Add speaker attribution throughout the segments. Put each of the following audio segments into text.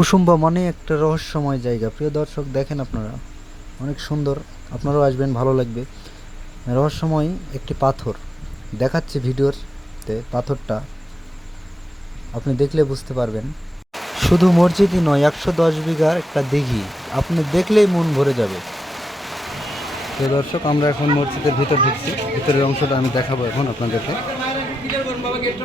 Speaker 1: কুসুম্বা মানে একটা রহস্যময় জায়গা। প্রিয় দর্শক, দেখেন আপনারা, অনেক সুন্দর। আপনারাও আসবেন, ভালো লাগবে। রহস্যময় একটি পাথর। দেখাচ্ছে ভিডিওতে পাথরটা। আপনি দেখলে বুঝতে পারবেন। শুধু মসজিদই নয়, একশো দশ বিঘার একটা দিঘি। আপনি দেখলেই মন ভরে যাবে। প্রিয় দর্শক, আমরা এখন মসজিদের ভিতর ঢুকছি। ভিতরের অংশটা আমি দেখাবো এখন আপনাদেরকে।
Speaker 2: বাবা গেটটা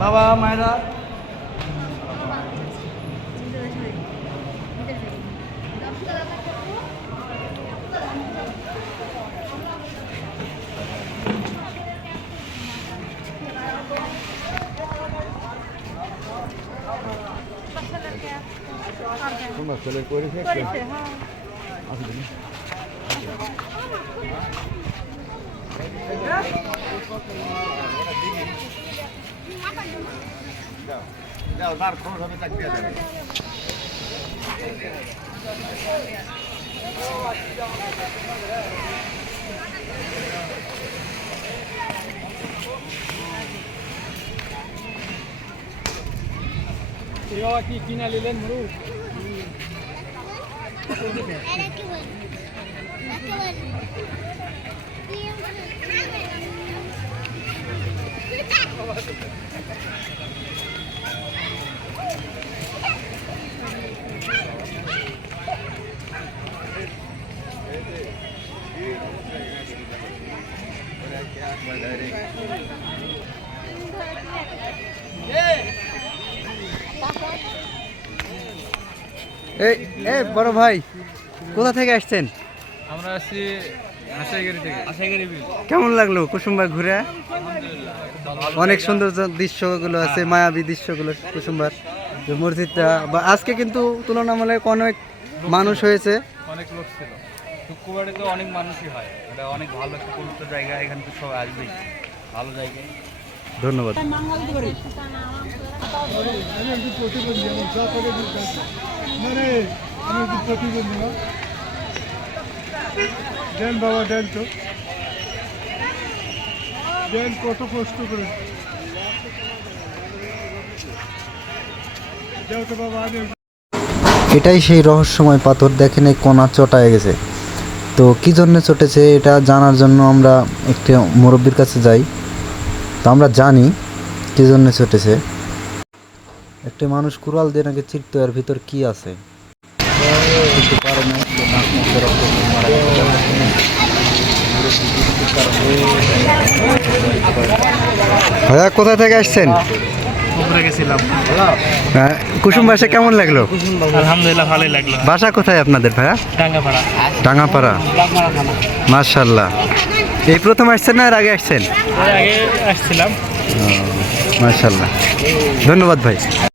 Speaker 2: বাবা মায়ের আমার একটু বাবা মায়েরা বাবা কি কিনা নিলেন মুরু
Speaker 1: এ বড় ভাই কোথা থেকে আসছেন?
Speaker 2: আমরা বিল।
Speaker 1: কেমন লাগল কুসুম্বা ঘুরে? অনেক সুন্দর দৃশ্যগুলো আছে মায়াবী দৃশ্যগুলো কুসুম্বার যে মসজিদটা। বা আজকে কিন্তু তুলনামূলক অনেক মানুষ হয়েছে।
Speaker 2: অনেক লোক ছিল। শুক্রবারে তো অনেক মানুষই হয়। এটা অনেক ভালো একটা পবিত্র জায়গা এখানে তো সব আসবেই। ভালো জায়গা।
Speaker 1: ধন্যবাদ।
Speaker 3: দেন বাবা দেন তো দেন কত কষ্ট করে
Speaker 1: এটাই সেই রহস্যময় পাথর, দেখেন এই কোনা চটায় গেছে। তো কি জন্য চটেছে, এটা জানার জন্য আমরা একটি মুরব্বীর কাছে যাই। তো আমরা জানি কি জন্য চটেছে একটি মানুষ কুড়াল দিয়ে নাকি চিরতো এর ভিতর কি আছে। ভাইয়া কোথা থেকে আসছেন? হ্যাঁ, কুসুম বাসা কেমন লাগল?
Speaker 2: আলহামদুলিল্লাহ ভালোই লাগল।
Speaker 1: বাসা কোথায় আপনাদের ভাইয়া?
Speaker 2: টাঙ্গাপাড়া
Speaker 1: ডাঙ্গাপাড়া।
Speaker 2: ব্লাকমারা
Speaker 1: মার্শাল্লাহ এই প্রথম আসছেন না এর আগে আসছেন?
Speaker 2: আগে আসছিলাম।
Speaker 1: মার্শাল্লাহ ধন্যবাদ ভাই।